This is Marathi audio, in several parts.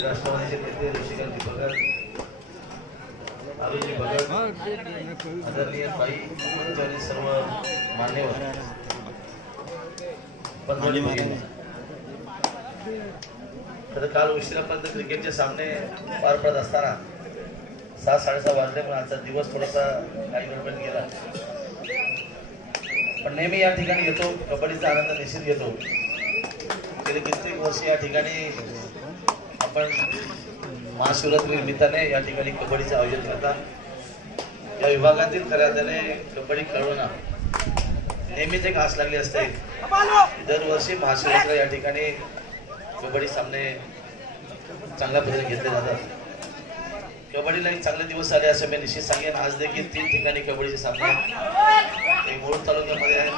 राष्ट्रवादीचे नेते ऋषिकांत भगत, अरुणजी भगत, आदरणीय ताई आणि सर्व मान्यवर तर काल उशिरापर्यंत क्रिकेटचे सामने पार पडत असताना 6:30 वाजले, पण आजचा दिवस थोडासा काही गडबड गेला. पण नेहमी या ठिकाणी येतो, कबड्डीचा आनंद निश्चित घेतो. गेली कित्येक वर्ष या ठिकाणी आपण महाशिवरात्री निमित्ताने या ठिकाणी कबड्डीचे आयोजन करतात. या विभागातील खऱ्या अर्थाने कबड्डी खेळूना नेहमीच एक आस लागली असते. दरवर्षी महाशिवरात्रीला या ठिकाणी कबड्डी सामने चांगल्या पद्धतीने घेतले जातात. कबड्डीला एक चांगले दिवस आले असं मी निश्चित सांगेन. आज देखील 3 ठिकाणी कबड्डीचे सामने, एक मोहोळ तालुक्यामध्ये आहेत,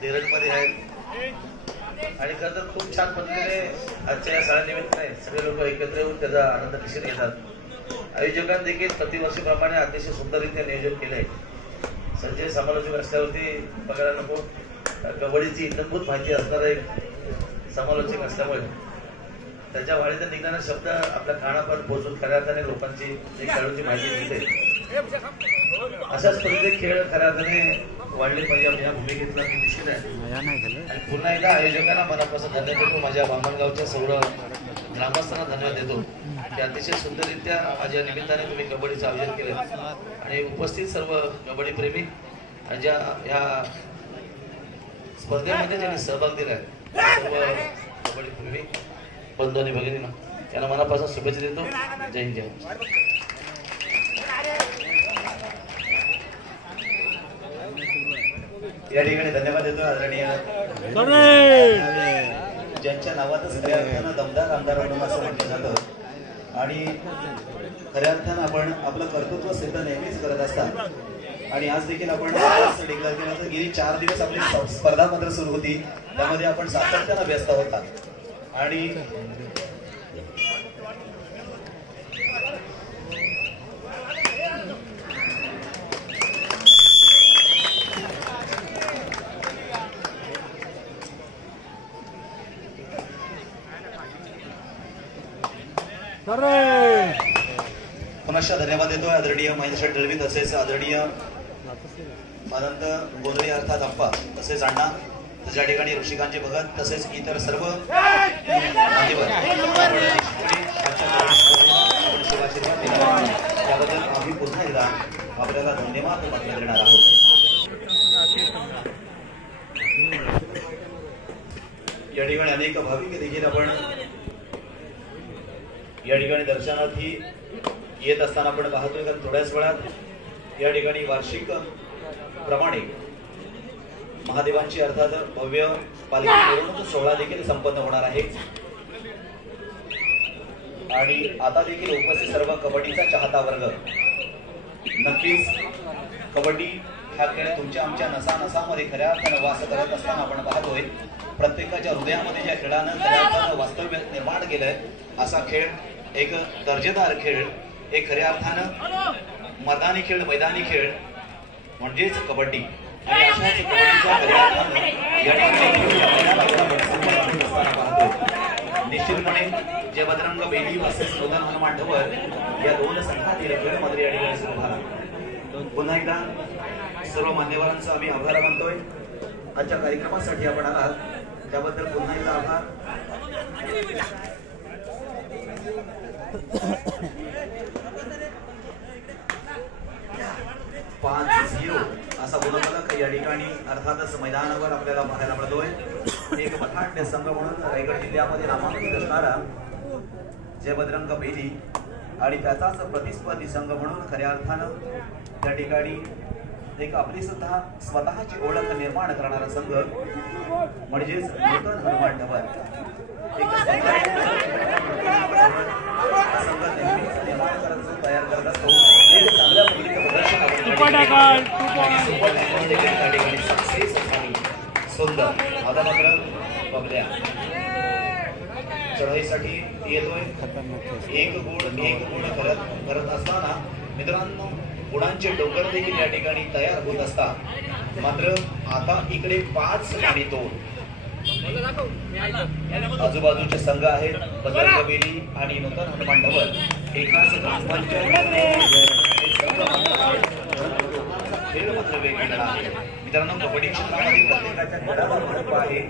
देरडमध्ये आहेत. आणि खरं तर खूप छान पद्धतीने आजच्या या सणानिमित्ताने सगळे लोक एकत्र येऊन त्याचा आनंद निश्चित घेतात. आयोजकांनी देखील प्रतिवर्षीप्रमाणे अतिशय सुंदररित्या नियोजन केलंय. संजय समालोचक रस्त्यावरती बघायला नको, कबड्डीची इतंभूत माहिती असणारा एक समालोचक असल्यामुळे त्याच्या वाणीतून निघणारा शब्द आपल्या कानापर्यंत पोहोचून खऱ्या अर्थाने लोकांची खेळाची माहिती मिळते. अशाच पद्धतीने खेळ खऱ्या अर्थाने वाढले पाहिजे या भूमिकेतला मी निश्चित आहे. आणि पुन्हा एकदा आयोजकांना मनापासून धन्यवाद देतो. माझ्या बामणगावच्या सर्व ग्रामस्थांना धन्यवाद देतो की अतिशय सुंदररित्या माझ्या निमित्ताने तुम्ही कबड्डीचं आयोजन केलं. आणि उपस्थित सर्व कबड्डी प्रेमी आणि ज्या या स्पर्धेमध्ये ज्यांनी सहभाग दिलाय सर्व कबड्डी प्रेमी बंधू आणि भगिनींना त्यांना मनापासून शुभेच्छा देतो. जय हिंद, जय. या ठिकाणी धन्यवाद देतो आदरणीय ज्यांच्या नावातच खऱ्या अर्थानं दमदार आमदार म्हणून असं म्हटलं जातं. आणि खऱ्या अर्थानं आपण आपलं कर्तृत्व सिद्ध नेहमीच करत असतात. आणि आज देखील आपण डिक्लेअर केलं तर गेली 4 दिवस आपली स्पर्धा मात्र सुरू होती, त्यामध्ये आपण सातत्यानं व्यस्त होता. आणि पुनश्च धन्यवाद देतोय आदरणीय महेंद्र दळवी तसेच आदरणीय अनंत गोंधळे अर्थात अप्पा तसेच अण्णा, ज्या ठिकाणी ऋषिकांचे भगत तसेच इतर सर्व मान्यवर त्याबद्दल आम्ही पुन्हा एकदा आपल्याला धन्यवाद मात्र देणार आहोत. या ठिकाणी अनेक भाविक देखील आपण या ठिकाणी दर्शनार्थी येत असताना आपण पाहतोय. कारण थोड्याच वेळात या ठिकाणी वार्षिक प्रमाणे महादेवांची अर्थात भव्य पालखी मिरवणूक सोहळा देखील संपन्न होणार आहे. आणि आता देखील उपस्थित सर्व कबड्डीचा चाहता वर्ग, नक्कीच कबड्डी हा खेळ तुमच्या आमच्या नसानसामध्ये खऱ्या अर्थानं वास करत असताना आपण पाहतोय. प्रत्येकाच्या हृदयामध्ये ज्या खेळानं खऱ्या अर्थानं वास्तव्य निर्माण केलंय असा खेळ, एक दर्जेदार खेळ, एक खऱ्या अर्थानं मैदानी खेळ म्हणजेच कबड्डी. आणि अशाच कबड्डीच्या खऱ्या अर्थानं या ठिकाणी पाहतो. निश्चितपणे जय बजरंग बेली वर्सेस नूतन हनुमान ढवळ या 2 संघातील खेळ मात्र या ठिकाणी सुरू झाला. पुन्हा एकदा सर्व मान्यवरांचा आम्ही आभार मानतोय. आजच्या कार्यक्रमासाठी आपण आलात त्याबद्दल पुन्हा एकदा आभार. 5-0 असा गुणफलक या ठिकाणी अर्थातच मैदानावर आपल्याला पाहायला मिळतोय. एक मठाढ्य संघ म्हणून रायगड जिल्ह्यामध्ये नामांकित असणारा जय बजरंग बेली आणि त्याचाच प्रतिस्पर्धी संघ म्हणून खऱ्या अर्थानं त्या ठिकाणी एक आपली सुद्धा स्वतःची ओळख निर्माण करणारा संघ म्हणजेच नूतन हनुमान ढवळ. एक संघ नेहमीच निर्माण करत तयार करत असतो. एक चांगल्या पद्धतीने प्रदर्शन सुंदर आता मात्र बघल्या चढाईसाठी येतोय. एक गुण करत असताना मित्रांनो गुणांचे डोंगर देखील या ठिकाणी तयार होत असतात. मात्र आता इकडे 5 आणि 2 आजूबाजूचे संघ आहेत बजरंग बेली आणि नूतन हनुमान ढवळ एकाच ग्रामपंचायत खेळ मात्र वेगवेगळा आहे. मित्रांनो, कबड्डी क्षेत्रामध्ये प्रत्येकाच्या खेळाला महत्व आहे.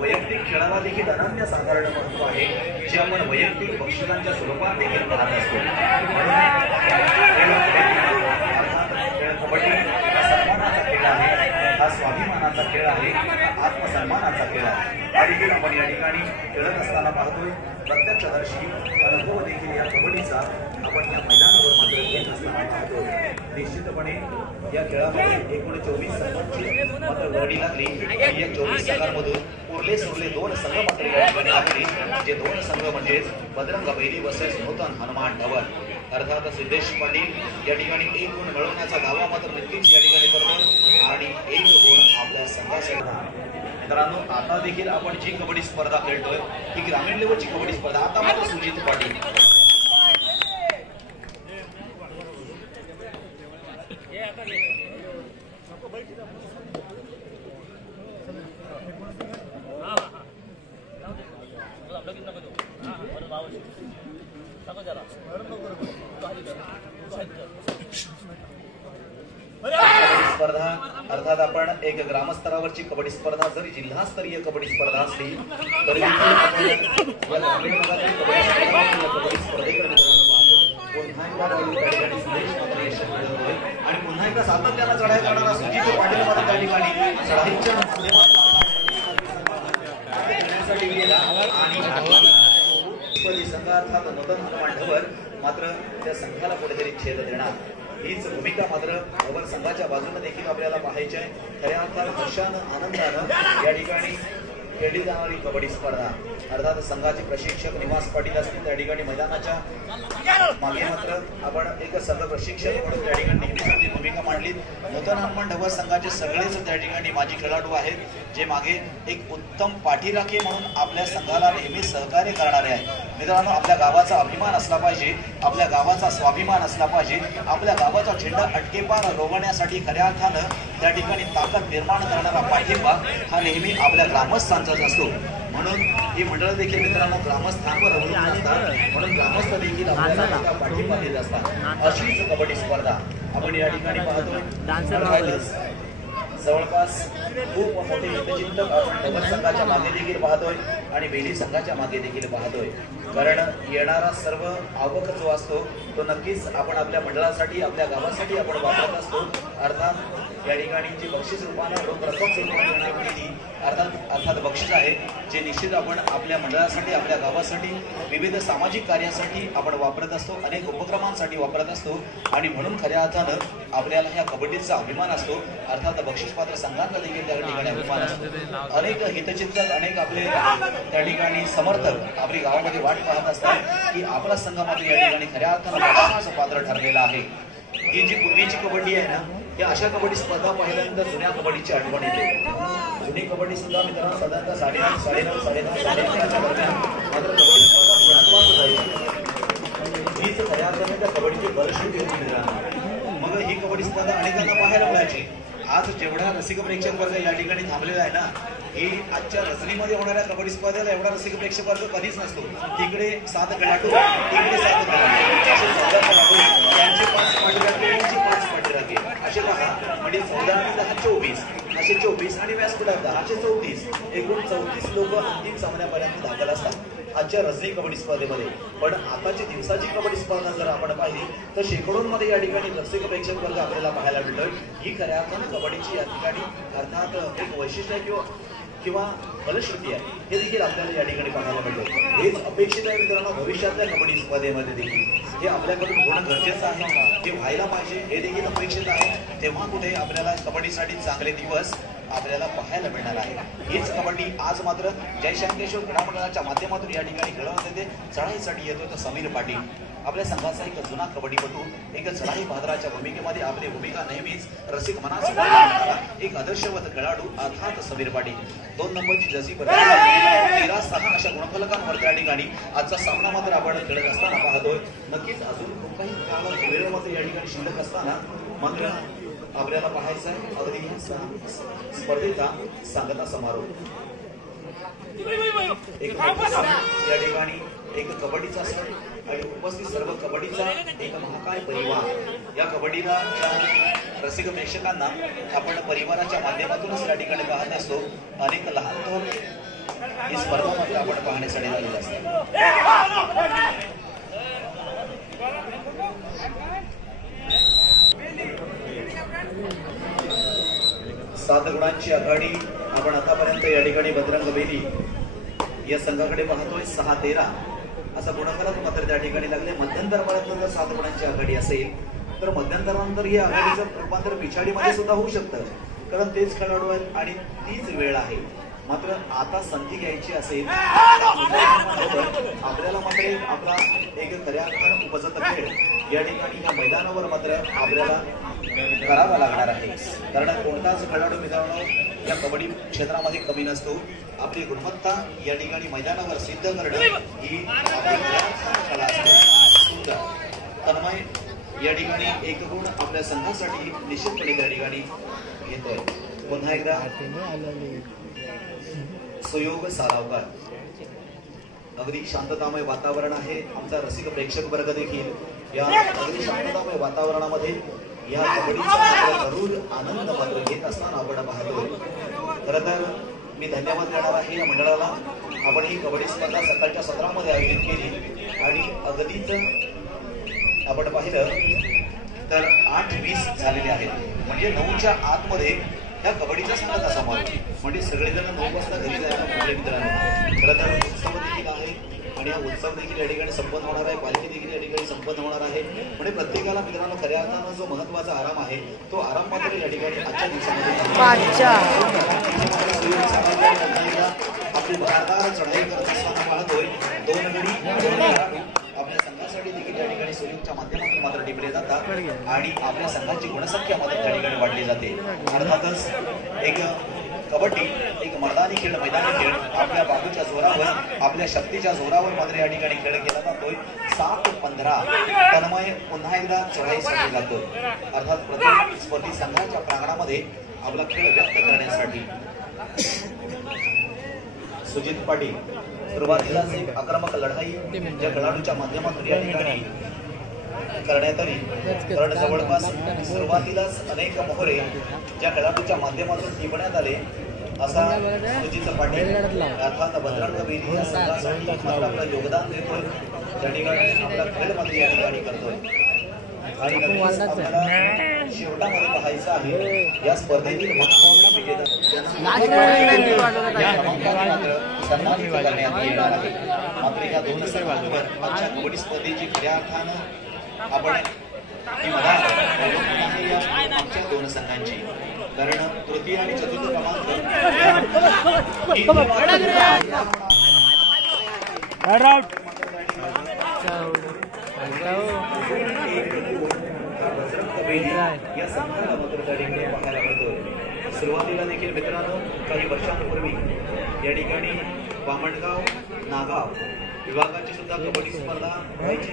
वैयक्तिक खेळाला देखील अनन्यसाधारण महत्व आहे, जे आपण वैयक्तिक बक्षिसांच्या स्वरूपात देखील पाहत असतो. कबड्डी हा सन्मानाचा खेळ आहे, हा स्वाभिमानाचा खेळ आहे, हा आत्मसन्मानाचा खेळ आहे. आणि आपण या ठिकाणी खेळत असताना पाहतोय प्रत्यक्षदर्शी अनुभव देखील या कबड्डीचा आपण या मैदानावर मात्र घेत असताना पाहतोय. निश्चितपणे या खेळामध्ये एकूण 24 संघांची मात्र वर्णी लागली आणि या 24 संघांमधून उरले सुरले 2 संघ मात्र या ठिकाणी लागले. जे 2 संघ म्हणजे बजरंग बैली वर्सेस नूतन हनुमान ढवळ. अर्थात सिद्धेश पाटील या ठिकाणी 1 गुण मिळवण्याचा दावा मात्र नक्कीच या ठिकाणी करतो आणि 1 गुण आपल्या संघासाठी. मित्रांनो, आता देखील आपण जी कबड्डी स्पर्धा खेळतोय ही ग्रामीण लेवलची कबड्डी स्पर्धा. आता मात्र सुजित पाटील स्पर्धा अर्थात आपण एक ग्रामस्तरावरची कबड्डी स्पर्धा जरी जिल्हास्तरीय कबड्डी स्पर्धा असली तरी कबड्डी स्पर्धेकडे आणि पुन्हा एकदा सातत्यानं चढाई करणारा सुजित पाटील मात्र त्या ठिकाणी चढाईच्या माध्यमातून गेला आणि संघ अर्थात नूतन हनुमान ढवळ मात्र त्या संघाला कुठेतरी छेद देणार. हीच भूमिका मात्र ढवळ संघाच्या बाजूने देखील आपल्याला पाहायची आहे. खऱ्या अर्थात हर्षानं आनंदानं या ठिकाणी खेळली जाणारी कबड्डी स्पर्धा. अर्थात संघाचे प्रशिक्षक निवास पाटील असतील त्या ठिकाणी मैदानाच्या मागे मात्र आपण एक संघ प्रशिक्षक म्हणून त्या ठिकाणी नेहमीच आपली भूमिका मांडली. नूतन हनुमान ढवळ संघाचे सगळेच त्या ठिकाणी माजी खेळाडू आहेत, जे मागे एक उत्तम पाठीराखे म्हणून आपल्या संघाला नेहमी सहकार्य करणारे आहेत. मित्रांनो, आपल्या गावाचा अभिमान असला पाहिजे, आपल्या गावाचा स्वाभिमान असला पाहिजे, आपल्या गावाचा झेंडा अटकेपार रोवण्यासाठी खऱ्या अर्थानं त्या ठिकाणी ताकद निर्माण करणारा पाठिंबा हा नेहमी आपल्या ग्रामस्थांचाच असतो. म्हणून ही मंडळ देखील मित्रांनो ग्रामस्थांवर अवलंबून असतात, म्हणून ग्रामस्थ देखील आपल्याला पाठिंबा देत असतात. अशीच कबड्डी स्पर्धा आपण या ठिकाणी पाहतो. जवळपास खूप मोठे हितचिंतक आपण ढवळ संघाच्या मागे देखील पाहतोय आणि बेली संघाच्या मागे देखील पाहतोय. कारण येणारा सर्व आवक जो असतो तो नक्कीच आपण आपल्या मंडळासाठी आपल्या गावासाठी आपण वापरत असतो. अर्थात या ठिकाणी जी बक्षीस रूपानं रोख रक्कम स्वरूपात अर्थात बक्षीस आहे, जे निश्चित आपण आपल्या मंडळासाठी आपल्या गावासाठी विविध सामाजिक कार्यासाठी आपण वापरत असतो, अनेक उपक्रमांसाठी वापरत असतो आणि म्हणून खऱ्या अर्थानं आपल्याला ह्या कबड्डीचा अभिमान असतो. अर्थात बक्षीसपात्र संघांचा देखील त्या ठिकाणी अभिमान असतो. अनेक हितचिंतक अनेक आपले त्या ठिकाणी समर्थक आपली गावामध्ये वाट पाहत असतात की आपला संघ मात्र या ठिकाणी खऱ्या अर्थानं बक्षिसाचं पात्र ठरलेला आहे. ही जी पूर्वीची कबड्डी आहे ना, या अशा कबड्डी स्पर्धा पाहिल्यानंतर जुन्या कबड्डीची आठवण येते. जुनी कबड्डी सुद्धा मित्रांनो साधारणतः 9:30 दरम्यान मात्र कबड्डी स्पर्धा हीच खऱ्या अर्थाने त्या कबड्डीची बरशी होती मित्रांनो. मग ही कबड्डी स्पर्धा अनेकांना पाहायला मिळायची. आज जेवढा रसिक प्रेक्षक वर्ग या ठिकाणी थांबलेला आहे ना, ही आजच्या रजनीमध्ये होणाऱ्या कबड्डी स्पर्धेला एवढा रसिक प्रेक्षक वर्ग कधीच नसतो. तिकडे 7 खेळाडू, तिकडे 7 खेळाडू, असे 14 खेळाडू, त्यांचे 5 पाठीराखे, यांची 5 पाठीराखे, असे 10 म्हणजे 14 आणि 10 24, असे 24 आणि व्यासपीठ 10 असे 34, एकूण 34 लोक अंतिम सामन्यापर्यंत दाखल असतात आजच्या रजनी कबड्डी स्पर्धेमध्ये. पण आताची दिवसाची कबड्डी स्पर्धा जर आपण पाहिली तर शेकडोंमध्ये या ठिकाणी रसिक प्रेक्षक वर्ग आपल्याला पाहायला मिळतोय. ही खऱ्या अर्थानं कबड्डीची या ठिकाणी अर्थात एक वैशिष्ट्य किंवा फलश्रुती आहे, हे देखील आपल्याला या ठिकाणी पाहायला मिळतं. हेच अपेक्षित आहे मित्रांनो भविष्यातल्या कबड्डी स्पर्धेमध्ये देखील. हे आपल्याकडून होणं गरजेचं आहे, हे व्हायला पाहिजे, हे देखील अपेक्षित आहे. तेव्हा कुठे आपल्याला कबड्डीसाठी चांगले दिवस आपल्याला पाहायला मिळणार आहे. हीच कबड्डी आज मात्र जयशंकेश्वर क्रीडा मंडळाच्या माध्यमातून या ठिकाणी खेळवण्यात येते. चढाईसाठी येतो तर समीर पाटील आपल्या संघाचा एक जुना कबड्डीपटू, एक चढाई बहादराच्या भूमिकेमध्ये आपली भूमिका नेहमीच रसिक मनाचा एक आदर्शवत खेळाडू अर्थात समीर पाटील. 2 नंबरची जर्सी 13-6 अशा गुणफलकांवर त्या ठिकाणी आजचा सामना मात्र आपण खेळत असताना पाहतोय. नक्कीच अजून खूप काही काळ वेळ मात्र या ठिकाणी शिल्लक असताना मात्र आपल्याला पाहायचं आहे अगदी स्पर्धेचा सांगता समारोप. एक या ठिकाणी एक कबड्डीचा सण आणि उपस्थित सर्व कबड्डीचा एक महाकाय परिवार या कबड्डीला रसिक प्रेक्षकांना आपण परिवाराच्या माध्यमातूनच या ठिकाणी पाहत असतो. अनेक लहान थोर ही स्पर्धा मात्र आपण पाहण्यासाठी आलेली असते. 7 गुणांची आघाडी आपण आतापर्यंत या ठिकाणी बजरंग बेली या संघाकडे पाहतोय. 6-13 असा गुणफलक मात्र त्या ठिकाणी लागले. मध्यंतरापर्यंत जर 7 गुणांची आघाडी असेल तर मध्यंतरानंतर या आघाडीचं रूपांतर पिछाडीमध्ये सुद्धा होऊ शकतं, कारण तेच खेळाडू आहेत आणि तीच वेळ आहे. मात्र आता संधी घ्यायची असेल आपल्याला मात्र आपला एक खऱ्या अर्थानं उपजत खेळ या ठिकाणी या मैदानावर मात्र आपल्याला करावा लागणार आहे. कारण कोणताच खेळाडू मित्रांनो या कबड्डी क्षेत्रामध्ये कमी नसतो. आपली गुणवत्ता या ठिकाणी मैदानावर सिद्ध करणं ही आपली कला असते. सुंदर तन्मय या ठिकाणी 1 गुण आपल्या संघासाठी निश्चितपणे त्या ठिकाणी येतोय. पुन्हा एकदा सुयोग सारावकर. अगदी शांततामय वातावरण आहे. आमचा रसिक प्रेक्षक वर्ग देखील या अगदी शांततामय वातावरणामध्ये या कबड्डीचा जरूर आनंद मात्र घेत असताना आपण पाहतोय. खरं तर मी धन्यवाद देणार आहे या मंडळाला. आपण ही कबड्डी स्पर्धा सकाळच्या सत्रामध्ये आयोजित केली आणि अगदीच आपण पाहिलं तर 8:20 झालेले आहेत. म्हणजे 9च्या आतमध्ये या कबड्डीच्या संघाचा समावेश. म्हणजे सगळेजण 9 वाजता घरी जायला म्हटले मित्रांनो. खरं तर उत्सव देखील आहे आणि हा उत्सव देखील या ठिकाणी संपन्न होणार आहे. पालखी देखील या ठिकाणी संपन्न होणार आहे. म्हणजे प्रत्येकाला मित्रांनो खऱ्या अर्थानं जो महत्वाचा आराम आहे तो आराम मात्र या ठिकाणी आजच्या दिवसामध्ये आपली भरारदार चढाई करत असताना पाहतोय 2 गडी आपल्या संघासाठी देखील या ठिकाणी सुयोगच्या माध्यमातून मात्र टिपले जातात आणि आपल्या संघाची गुणसंख्या मात्र त्या ठिकाणी वाढली जाते. अर्थातच एक कबड्डी एक मैदानी खेळ मैदानी खेळ आपल्या बाजूच्या जोरावर आपल्या शक्तीच्या जोरावर मात्र या ठिकाणी खेळ केला जातोय. 7-15 तन्मय पुन्हा एकदा चढाईसाठी जातोय. अर्थात प्रत्येक स्पर्धी संघाच्या प्रांगणामध्ये आपला खेळ व्यक्त करण्यासाठी सुजित पाटील सुरुवातीलाच एक आक्रमक लढाई ज्या खेळाडूच्या माध्यमातून या ठिकाणी करण्यात आली. कारण जवळपास सुरुवातीलाच अनेक मोहरे ज्या खेळाडूच्या माध्यमातून टिपण्यात आले. असा सुजित पाटील अर्थात बजरंग बेली या संघासाठी आपलं योगदान देतोय. त्या ठिकाणी आपला खेळ मात्र या ठिकाणी करतोय आणि नक्कीच आपल्याला शेवटामध्ये पाहायचं आहे या स्पर्धेतील सन्मानित करण्यात येणार आहे. मात्र या 2 संघांवर आजच्या कबड्डी स्पर्धेची खऱ्या अर्थानं आपण ही मदार आहे या आमच्या 2 संघांची. कारण तृतीय आणि चतुर्थ क्रमांक या संघाला मात्र त्या ठिकाणी पाहायला मिळतोय. सुरुवातीला देखील मित्रांनो काही वर्षांपूर्वी या ठिकाणी बामणगाव नागाव विभागाची सुद्धा कबड्डी स्पर्धा व्हायची.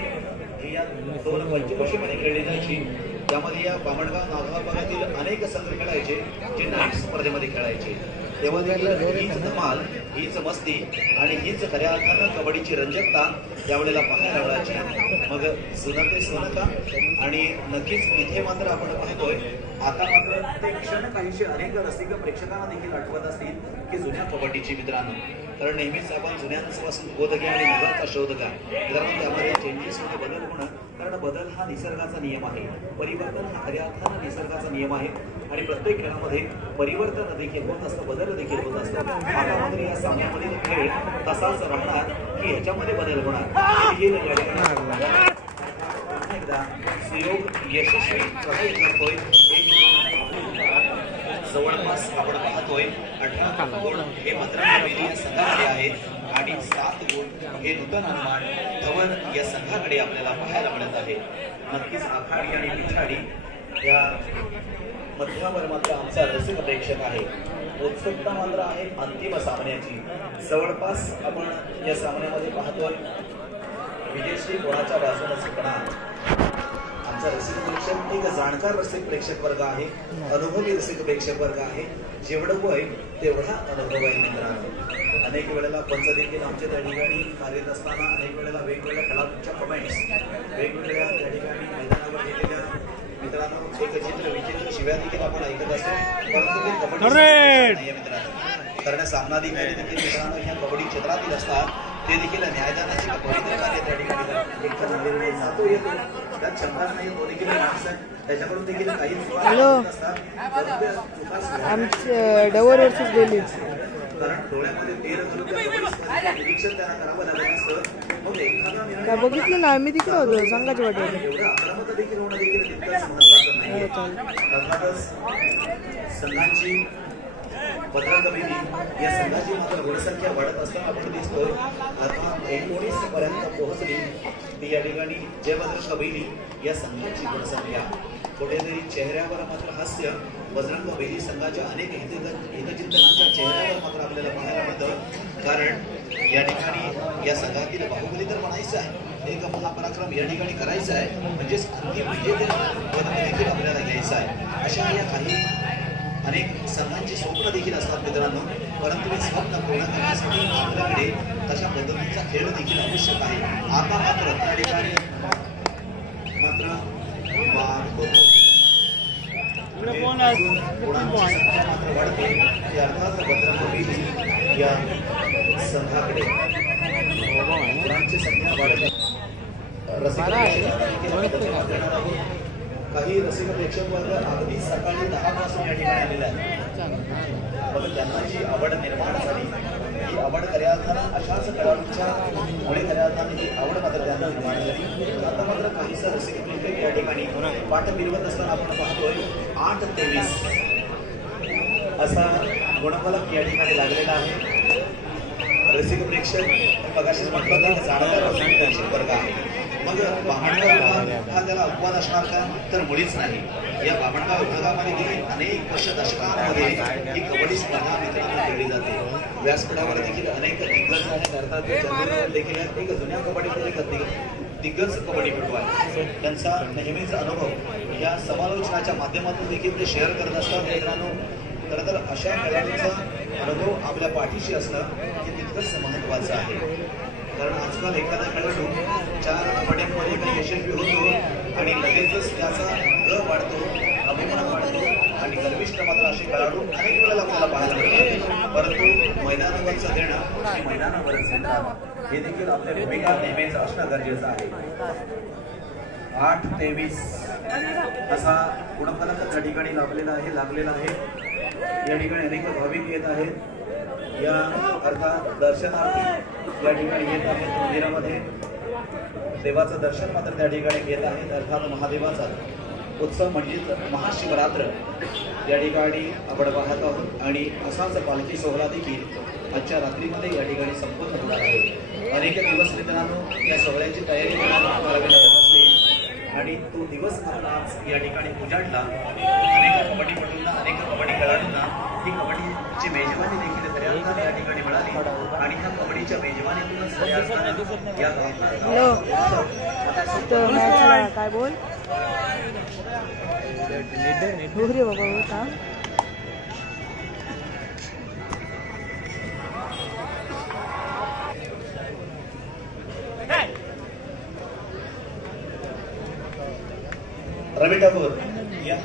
ही या 2 पंचवर्षीमध्ये खेळली जायची. त्यामध्ये या बामणगाव नागाव भागातील अनेक संघ खेळायचे जे नाईट स्पर्धेमध्ये खेळायचे. तेव्हा देखील हीच धमाल हीच मस्ती आणि हीच खऱ्या अर्थानं कबड्डीची रंजकता यावेळेला पाहायला मिळायची. मग सुनं ते सोनं का आणि नक्कीच इथे मात्र आपण पाहतोय आता मात्र ते क्षण काहीशे अनेक रसिक प्रेक्षकांना देखील आठवत असतील की जुन्या कबड्डीची मित्रांनो. कारण नेहमीच आपण जुन्यांपासून बोध घ्या आणि नव्याचा शोध घ्या. मित्रांनो त्यामध्ये चेंजेस होणे बदल होणं, कारण बदल हा निसर्गाचा नियम आहे. परिवर्तन हा खऱ्या अर्थानं निसर्गाचा नियम आहे आणि प्रत्येक खेळामध्ये परिवर्तन देखील होत असतं, बदल देखील होत असतं. आता मात्र या सामन्यामधील खेळ तसाच राहणार की ह्याच्यामध्ये बदल होणार. एकदा सुयोग यशस्वी प्रकारे करतोय. जवळपास आपण पाहतोय 18 गुण हे बजरंग बेली या संघाकडे आहेत आणि 7 गुण हे नूतन अनुमान धवन या संघाकडे आपल्याला पाहायला मिळत आहे. नक्कीच आखाडी आणि पिछाडी या मध्यावर मात्र आमचा रसिक प्रेक्षक आहे. उत्सुकता मात्र आहे अंतिम सामन्याची. जवळपास आपण या सामन्यामध्ये पाहतोय विजयश्री कोणाच्या बाजूने सुटणार. आमचा रसिक प्रेक्षक एक जाणकार रसिक प्रेक्षक वर्ग आहे, अनुभवी रसिक प्रेक्षक वर्ग आहे. जेवढं वय तेवढा अनुभव आहे मित्रांनो. अनेक वेळेला पंच देखील आमच्या त्या ठिकाणी कार्यरत असताना अनेक वेळेला वेगवेगळ्या खेळाडूंच्या कमेंट्स वेगवेगळ्या त्या ठिकाणी मैदानावर गेलेल्या मित्रांनो एक चित्र विचित्र शिव्या देखील आपण ऐकत असतो, परंतु ते कबड्डी नाहीये मित्रांनो. कारण सामनाधिकारी देखील मित्रांनो ह्या कबड्डी क्षेत्रातील असतात, ते देखील न्यायदानाची पवित्र कार्य त्या ठिकाणी एक तर जातो येतो त्यात शंका नाही, तो देखील माणूस आहे, त्याच्याकडून देखील काही चुका असतात. आमचे डवर वर्सेस बेली कारण डोळ्यामध्ये तेल घालून निरीक्षण त्यांना करावं लागलं असतं. मग एखादा काय बघितलं ना, आम्ही तिकडे होतो संघाच्या वाटेवर. एवढं आक्रमक देखील होणं देखील तितकंच महत्वाचं नाही. अर्थातच संघाची भद्रकबेली या संघाची मात्र गुणसंख्या वाढत असताना आपण दिसतोय. आता 19 पर्यंत पोहोचली ती या ठिकाणी जयभद्र कबेली या संघाची गुणसंख्या. कुठेतरी चेहऱ्यावर मात्र हास्य बजरंग बेली संघाच्या अनेक हितचिंतकांच्या चेहऱ्यावर मात्र आपल्याला पाहायला मिळतं. कारण या ठिकाणी या संघातील बाहुबली तर म्हणायचं आहे, एक महापराक्रम या ठिकाणी करायचं आहे, म्हणजेच म्हणजे ते देखील आपल्याला घ्यायचं आहे. अशा या काही अनेक संघांची स्वप्न देखील असतात मित्रांनो, परंतु हे स्वप्न पूर्ण करण्यासाठी आपल्याकडे तशा पद्धतीचा खेळ देखील आवश्यक आहे. आता मात्र त्या ठिकाणी मात्र गुणांची संख्या मात्र वाढते, ती अर्थात भद्रकबेली या संघाकडे गुणांची संख्या वाढते. काही रसिक प्रेक्षक वर्ग अगदी सकाळी 10 पासून या ठिकाणी आलेला आहे. मग त्यांना जी आवड निर्माण झाली, ही आवड खऱ्या अशाच खेळाडूंच्या मुळे खऱ्या ही आवड मात्र त्यांना निर्माण झाली. आता मात्र काहीसा रसिक प्रेक्षक या ठिकाणी पाठ फिरवत असताना आपण पाहतोय 8-23 असा गुणफलक या ठिकाणी लागलेला आहे. रसिक प्रेक्षक मगाशीच म्हटलं तर जाणकार प्रेक्षक वर्ग आहे. मग बामणगाव हा त्याला अपवाद असणार का, तर मुळीच नाही. या बामणगाव विभागामध्ये गेली अनेक दशकांमध्ये ही कबड्डी स्पर्धा मित्रांनो खेळली जाते. व्यासपीठावर देखील अनेक दिग्गज आहेत, अर्थात चंद्रपूर देखील आहेत. एक जुन्या कबड्डीमध्ये दिग्गज कबड्डीपटू आहे, त्यांचा नेहमीच अनुभव या समालोचनाच्या माध्यमातून देखील ते शेअर करत असतात मित्रांनो. खरं तर अशा खेळाडूंचा अनुभव आपल्या पाठीशी असणं हे तितकंच महत्वाचं आहे. कारण आजकाल एखादा खेळाडू 4 कबड्ड्यांमध्ये काही यशस्वी होतो आणि लगेचच त्याचा ग वाढतो, अभिमान वाढतो आणि गर्विष्ठ मात्र असे खेळाडू अनेक वेळेला आपल्याला पाहायला मिळतात. परंतु मैदानावरचं देणं आणि मैदानावरच घेणं हे देखील आपल्या भूमिका नेहमीच असणं गरजेचं आहे. 8-23 असा गुणफलक त्या ठिकाणी लागलेला आहे. या ठिकाणी अनेक भाविक येत आहेत. या अर्थात दर्शनार्थी या ठिकाणी येत आहेत. मंदिरामध्ये देवाचं दर्शन मात्र त्या ठिकाणी घेत आहेत. अर्थात महादेवाचा उत्सव म्हणजेच महाशिवरात्र या ठिकाणी आपण पाहत आहोत आणि असाच पालखी सोहळा देखील आजच्या रात्रीमध्ये या ठिकाणी संपन्न होणार आहे. अनेक दिवस मित्रांनो या सोहळ्याची तयारी करावी लागत असते आणि तो दिवस आज या ठिकाणी उजाडला. अनेक कबड्डीपटूंना, अनेक कबड्डी खेळाडूंना ही कबड्डीची मेजवानी देखील खऱ्या अर्थाने या ठिकाणी मिळाली आणि ह्या कबड्डीच्या मेजवानीतूनच खऱ्या अर्थाने या काय बोल बाबा होता. रवी ठाकूर या